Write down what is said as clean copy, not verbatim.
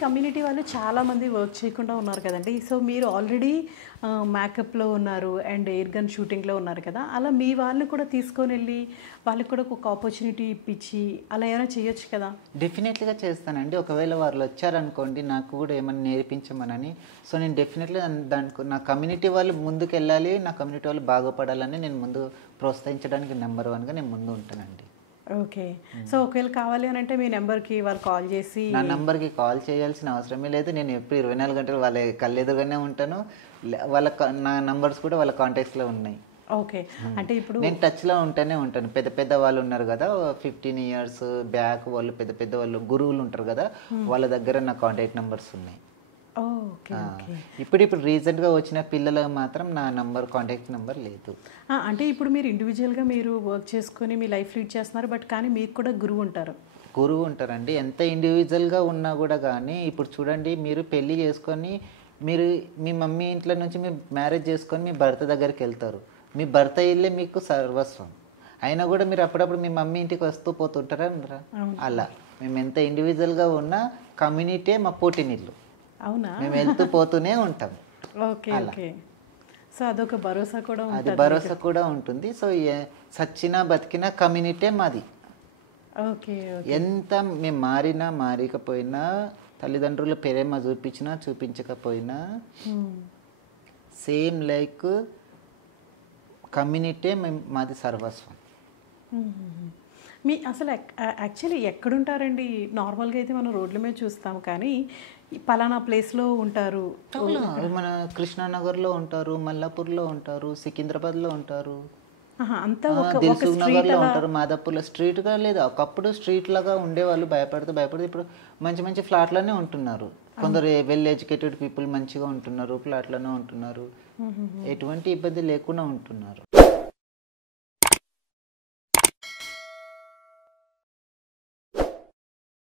Community వాళ్ళు చాలామంది work చేయకుండా ఉన్నారు కదండీ. సో, మీరు ఆల్రెడీ మేకప్‌లో ఉన్నారు అండ్ ఎయిర్ గన్ షూటింగ్‌లో ఉన్నారు కదా! అలా మీ వాళ్ళని కూడా తీసుకొనెళ్ళి వాళ్ళకి కూడా ఒక ఆపర్చునిటీ ఇప్పించి అలా ఏమైనా చేయొచ్చు కదా? డెఫినెట్‌లీగా చేస్తానండి. ఒకవేళ వాళ్ళొచ్చారనుకోండి, నాకు గూడా ఏమన్నా నేర్పించమనని. సో, నేను డెఫినెట్‌లీ దానికి నా కమ్యూనిటీ వాళ్ళు ముందుకెళ్ళాలి, నా కమ్యూనిటీ వాళ్ళు బాగుపడాలని నేను ముందు ప్రోత్సహించడానికి నంబర్ 1గా నేను ముందు ఉంటానండి. ఓకే. సో, ఒకవేళ కావాలి అనంటే మీ నంబర్‌కి వాళ్ళు కాల్ చేసి నా నంబర్‌కి కాల్ చేయాల్సిన అవసరమే లేదు. నేను ఎప్పుడు 24 గంటలు వాళ్ళ కళ్ళెదురుగానే ఉంటాను. నా నంబర్స్ కూడా వాళ్ళ కాంటాక్ట్స్‌లో ఉన్నాయి. ఓకే. అంటే ఇప్పుడు నేను టచ్‌లో ఉంటూనే ఉంటాను. పెద్ద పెద్ద వాళ్ళు ఉన్నారు గదా! 15 ఇయర్స్ బ్యాక్ వాళ్ళు పెద్ద పెద్ద వాళ్ళు గురువులు ఉంటారు గదా! వాళ్ళ దగ్గర నా కాంటాక్ట్ నంబర్స్ ఉన్నాయి. ఓకే. ఆ! ఓకే. ఇప్పుడు రీసెంట్‌గా వచ్చిన పిల్లలకు మాత్రం నా కాంటాక్ట్ నంబర్ లేదు. అంటే ఇప్పుడు మీరు ఇండివిడ్యువల్‌గా మీరు వర్క్ చేసుకొని మీ లైఫ్ లీడ్ చేస్తున్నారు. బట్ కానీ మీకు కూడా గురువు ఉంటారు. గురువు ఉంటారండి. ఎంత ఇండివిజువల్‌గా ఉన్నా గూడా గానీ, ఇప్పుడు చూడండి మీరు పెళ్లి చేసుకొని, మీరు మీ మమ్మీ ఇంట్లో నుంచి మీరు మ్యారేజ్ చేసుకొని మీ భర్త దగ్గరికెళ్తారు. మీ భర్త ఇల్లే మీకు సర్వస్వం. అయినా గూడా మీరు అప్పుడప్పుడు మీ మమ్మీ ఇంటికి వస్తూ పోతుంటారా? అనరా? అవును. అలా. మేమెంత ఇండివిజువల్‌గా ఉన్నా కమ్యూనిటీయే మా పుట్టినిల్లు. అవునా? మేము వెళ్తూ పోతూనే ఉంటాం. ఓకే. అలా. ఓకే. సో, అదొక భరోసా కూడా అది ఉంటది భరోసా మీకు. కూడా ఉంటుంది. సో, సచ్చినా బతికినా కమ్యూనిటీయే మాది. ఓకే. ఓకే. ఎంత మేము మారినా, మారకపోయినా, తల్లిదండ్రులు ప్రేమ చూపించినా, చూపించకపోయినా, హ్మ్. సేమ్ లైక్ కమ్యూనిటీయే మాది సర్వస్వం. హుహుహు. మీ అసలు యాక్చువల్లీ ఎక్కడుంటారండి? నార్మల్‌గా అయితే మనం రోడ్ల మీద చూస్తాం కానీ, ఈ పలానా ప్లేస్‌లో ఉంటారు. అవునా? మన కృష్ణానగర్‌లో ఉంటారు, మల్లాపూర్‌లో ఉంటారు, సికింద్రాబాద్‌లో ఉంటారు. ఆహా! అంతా ఒక దిల్సుఖ్ స్ట్రీట్ నగర్‌లో అలా ఉంటారు, మాదాపూర్‌లో. స్ట్రీట్‌గా లేదు. ఒకప్పుడు స్ట్రీట్ లాగా ఉండేవాళ్ళు భయపడుతూ, భయపడుతూ ఇప్పుడు మంచి మంచి ఫ్లాట్‌లోనే ఉంటున్నారు. కొందరు వెల్ ఎడ్యుకేటెడ్ పీపుల్ మంచిగా ఉంటున్నారు, ఫ్లాట్‌లోనే ఉంటున్నారు. హుహుహు. ఎటువంటి ఇబ్బంది లేకుండా ఉంటున్నారు.